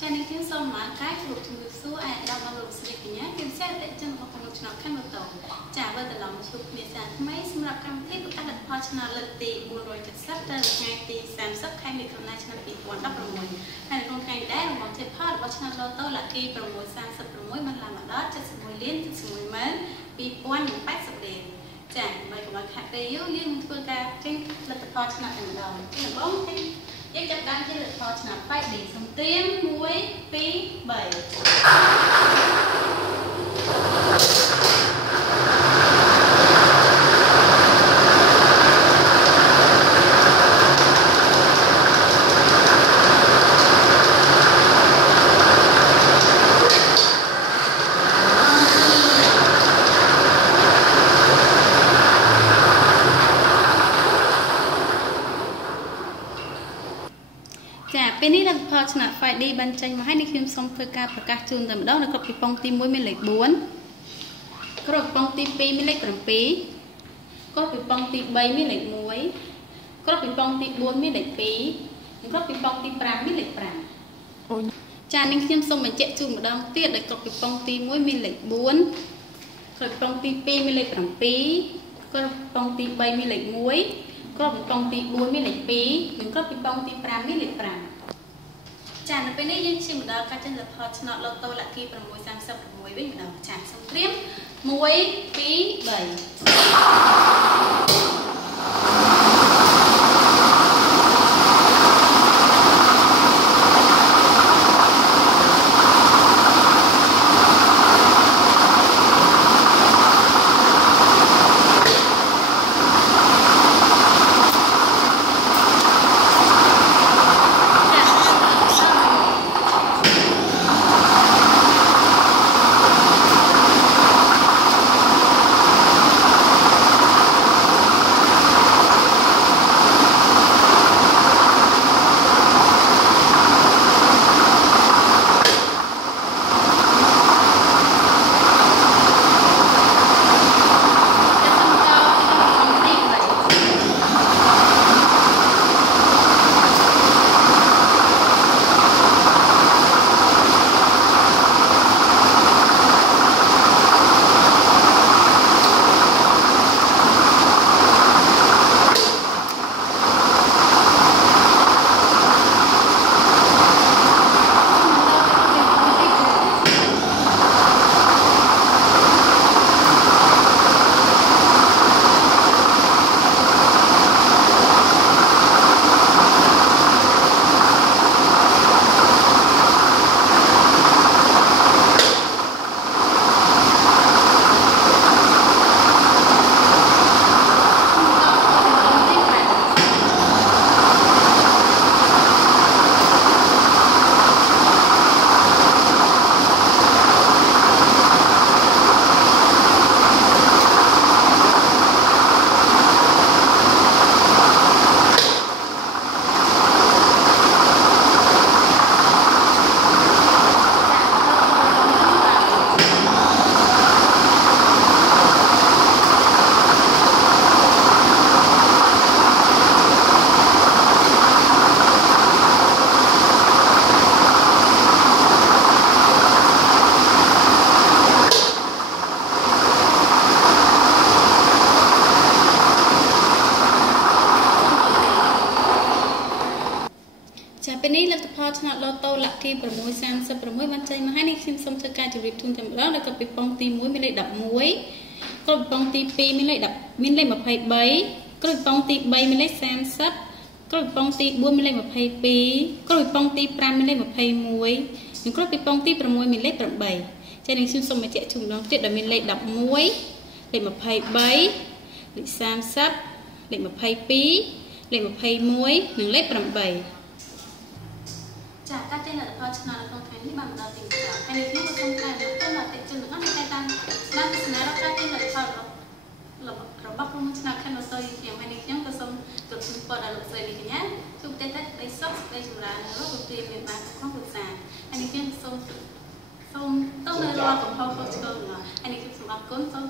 cho nên kiếm xong mà cái lục trong lục số ai đọc bằng lục sự kiện nhé kiếm xét tại chân hoặc lục nào khác một tổ trả về từ lòng chụp miền sản mấy xâm nhập cam thiết của các đặc phó chân lực tỷ buồn rồi chặt sắp tới 2 tỷ sản xuất khai miền trong này chân bị buồn đắp rồi mùi hay là con khai đá một thế phát và chân lô tô là khi rồi mùi sản xuất rồi mùi mình làm ở đó cho sự mùi liên cho sự mùi mến bị buồn những bách sập đèn trả vậy của bạn khác về yếu nhưng phương ca trên lực phó chân ở đầu cái là bóng cái chắc chắn đang trên lực phó chân phải để xong tiếng muối phí 7 ពេលនេះដល់ផលឆ្នាត់ 5D បានចេញមកហើយនេះខ្ញុំសូមធ្វើការប្រកាសជូនតែម្ដងនៅគ្រប់ពីប៉ុងទី1មានលេខ4គ្រប់ប៉ុងទី2មានលេខ7គ្រប់ពីប៉ុងទី3មានលេខ1គ្រប់ពីប៉ុងទី4មានលេខ2គ្រប់ពីប៉ុងទី5មានលេខ5ចានេះខ្ញុំសូមបញ្ជាក់ជូនម្ដងទៀតដែលគ្រប់ពីប៉ុងទី1មានលេខ4គ្រប់ប៉ុងទី2មានលេខ7គ្រប់ប៉ុងទី3មានលេខ1គ្រប់ពីប៉ុងទី4មានលេខ2និងគ្រប់ពីប៉ុងទី5មានលេខ5ចានៅពេលនេះយើងឈានមកដល់ការចេញលទ្ធផលឆ្នោតឡូតូលាក់គី636វិញម្ដងចាសូមត្រៀម1 2 3ពេលនេះលទ្ធផលឆ្នោតឡូតូលាក់គី636បានចេញមកហើយនេះខ្ញុំសូមធ្វើការជម្រាបជូនតែម្ដងដល់គ្រប់ពីប៉ុងទី1មានលេខ11គ្រប់ពីប៉ុងទី2មានលេខ10មានលេខ23គ្រប់ពីប៉ុងទី3មានលេខ30គ្រប់ពីប៉ុងទី4មានលេខ22គ្រប់ពីប៉ុងទី5មានលេខ21និងគ្រប់ពីប៉ុងទី6មានលេខ8ចា៎នេះខ្ញុំសូមបញ្ជាក់ជូនម្ដងទៀតដែលមានលេខ11លេខ23លេខ30លេខ22លេខ21និងលេខ8ចាការចេញលទ្ធផលឆ្នោតនៅក្នុងថ្ងៃនេះបានមកដល់ទីកន្លែងហើយនេះខ្ញុំសូមតែទៅអតិថិជនទាំងអស់នៅតែតាមបានទស្សនារបស់ការចេញលទ្ធផលរបស់ក្រុមឆ្នោតខេត្តបន្ទាយខ្ញុំហើយនេះខ្ញុំក៏សូមជម្រាបជូនពរដល់លោកស្រីនេះកញ្ញាជួបតែដីសុខសេចក្តីចម្រើនរកវិទ្យាមានបានក្នុងគ្រួសារហើយនេះខ្ញុំសូមទៅនៅរកកំហុសខុសឆ្គងហើយនេះខ្ញុំសូមអរគុណសូម